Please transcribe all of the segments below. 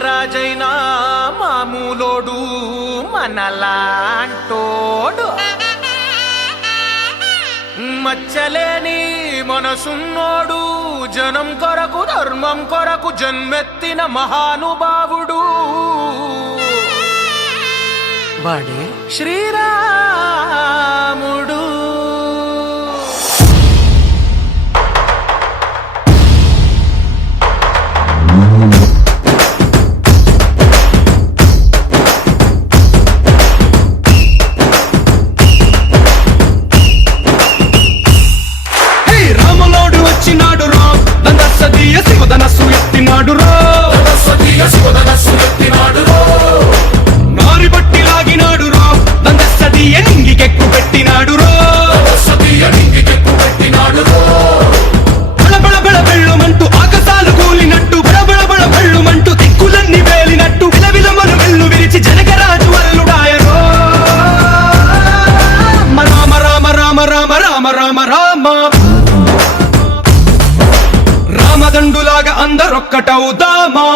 మహారాజైనా మామూలోడు మనలాంటోడు మచ్చలేని మనసున్నోడు జనం కొరకు ధర్మం కొరకు జన్మెత్తిన మహానుభావుడు వాడే శ్రీరాముడు. శివధనస్సు ఎత్తినాడు రో నారి బట్టి లాగినాడు రో దందస్సదీయ నింగికెక్కు పెట్టినాడు రో బళబళ బళ బెళ్ళుమంటూ ఆకాశాలు కూలినట్టు బళబళ బళ బెళ్ళుమంటూ దిక్కులన్నీ వేలినట్టు విలవిలమలు వెల్లు విరిచి జనకరాజు అల్లుడాయరో రామ రామ రామ రామ రామ రామ రామ రామదండులాగా అందరొక్కటవుదామా.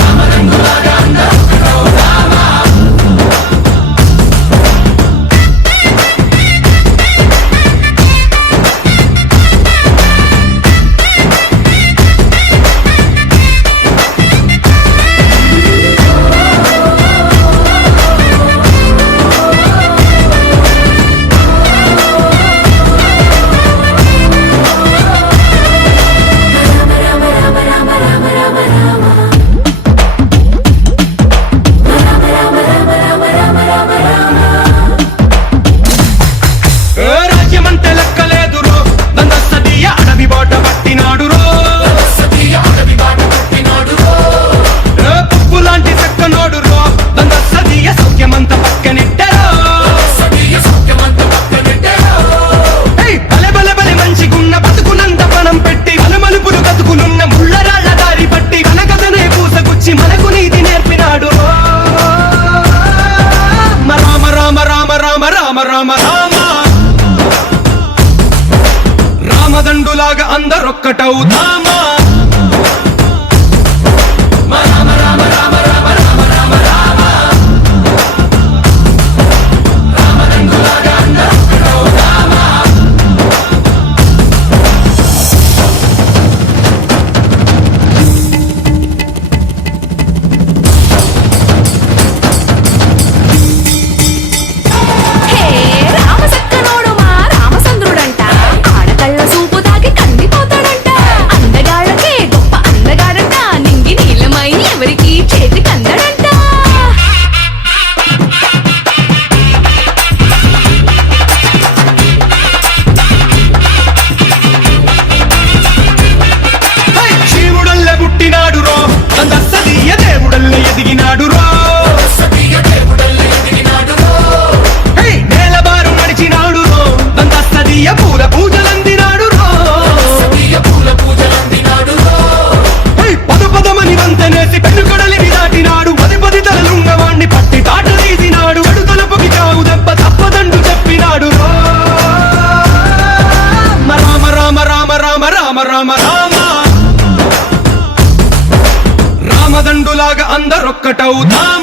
రామదండులాగా అందరొక్కటవుదామా. రామదండులాగా అందరొక్కటవుదామా.